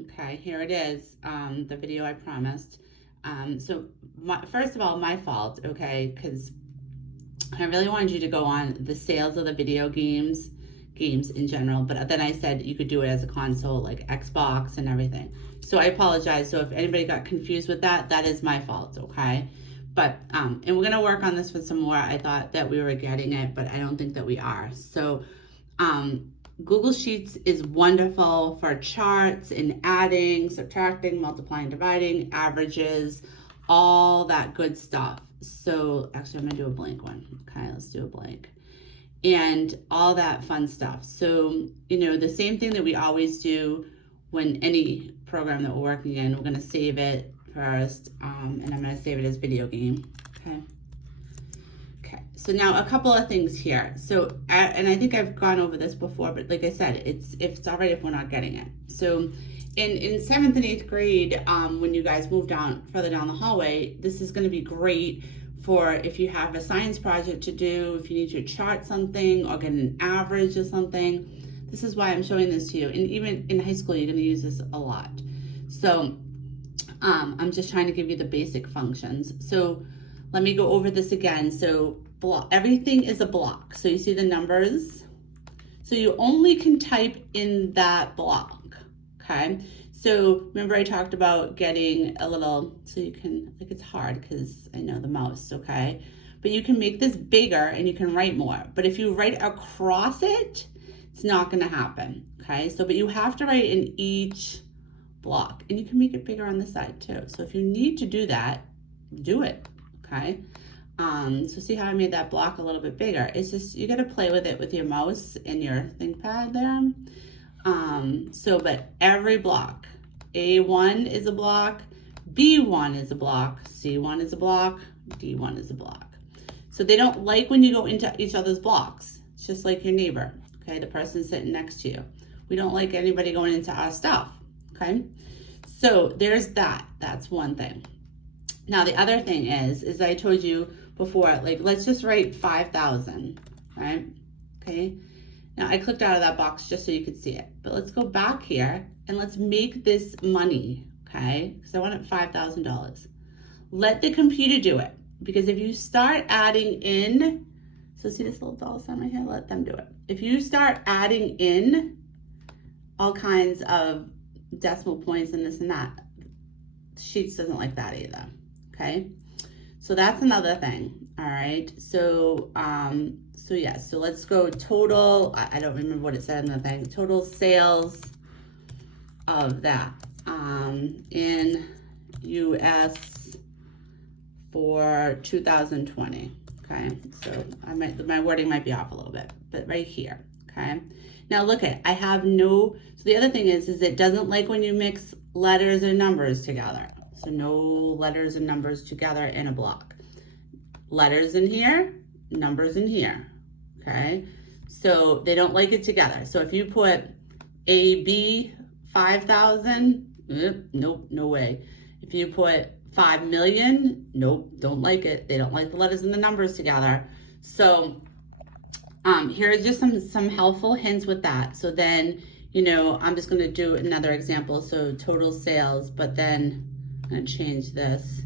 Okay, here it is, the video I promised. First of all, my fault, okay, because I really wanted you to go on the sales of the video games in general, but then I said you could do it as a console, like Xbox and everything. So I apologize. So if anybody got confused with that, that is my fault, okay? But, and we're gonna work on this with some more. I thought that we were getting it, but I don't think that we are. So, Google Sheets is wonderful for charts and adding, subtracting, multiplying, dividing, averages, all that good stuff. So actually I'm gonna do a blank one. Okay, let's do a blank. And all that fun stuff. So, the same thing that we always do when any program that we're working in, we're gonna save it first, and I'm gonna save it as video game, okay? Okay, so now a couple of things here. So, and I think I've gone over this before, but like I said, it's all right if we're not getting it. So in 7th and 8th grade, when you guys move further down the hallway, this is gonna be great for if you have a science project to do, if you need to chart something or get an average of something. This is why I'm showing this to you. And even in high school, you're gonna use this a lot. So I'm just trying to give you the basic functions. So let me go over this again. So everything is a block. So you see the numbers. So you only can type in that block, okay? So remember I talked about getting a little, so you can, like it's hard because I know the mouse, okay? But you can make this bigger and you can write more. But if you write across it, it's not gonna happen, okay? So, but you have to write in each block and you can make it bigger on the side too. So if you need to do that, do it, okay? So see how I made that block a little bit bigger? It's just, you gotta play with it with your mouse and your ThinkPad there. But every block, A1 is a block, B1 is a block, C1 is a block, D1 is a block. So they don't like when you go into each other's blocks. It's just like your neighbor, okay? The person sitting next to you. We don't like anybody going into our stuff, okay? So there's that. That's one thing. Now the other thing is I told you before, like let's just write 5,000, right? Okay. Now I clicked out of that box just so you could see it, but let's go back here and let's make this money, okay? Because I want it $5,000. Let the computer do it, because if you start adding in, so see this little dollar sign right here, let them do it. If you start adding in all kinds of decimal points and this and that, Sheets doesn't like that either, okay? So that's another thing, all right? So, so let's go total, I don't remember what it said in the thing, total sales of that in US for 2020, okay? So my wording might be off a little bit, but right here, okay? Now look at, I have no, so the other thing is it doesn't like when you mix letters and numbers together. So no letters and numbers together in a block. Letters in here, numbers in here, okay? So they don't like it together. So if you put AB 5,000, nope, no way. If you put 5 million, nope, don't like it. They don't like the letters and the numbers together. So here are just some helpful hints with that. So then, I'm just gonna do another example. So total sales, but then I'm gonna change this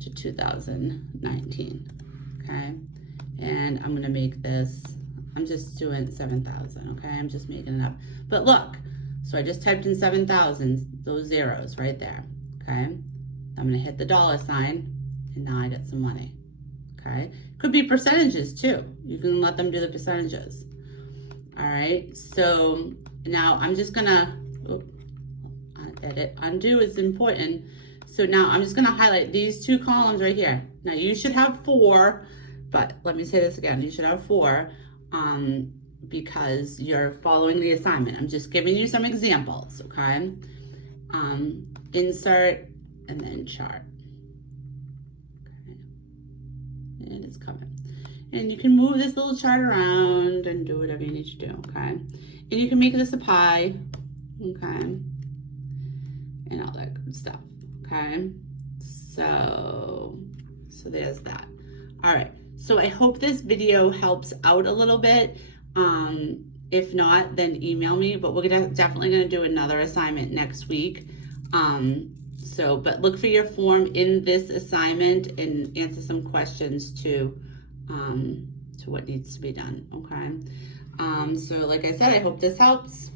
to 2019, okay? And I'm gonna make this, I'm just doing 7,000, okay? I'm just making it up. But look, so I just typed in 7,000, those zeros right there, okay? I'm gonna hit the dollar sign, and now I get some money, okay? Could be percentages too. You can let them do the percentages. All right, so now I'm just gonna, edit, undo is important. So now I'm just gonna highlight these two columns right here. Now you should have 4, but let me say this again, you should have 4 because you're following the assignment. I'm just giving you some examples, okay? Insert and then chart. Okay. And it's coming. And you can move this little chart around and do whatever you need to do, okay? And you can make this a pie, okay? And all that good stuff, okay? So there's that. All right, so I hope this video helps out a little bit. If not, then email me, but we're definitely gonna do another assignment next week. But look for your form in this assignment and answer some questions to what needs to be done, okay? So like I said, I hope this helps.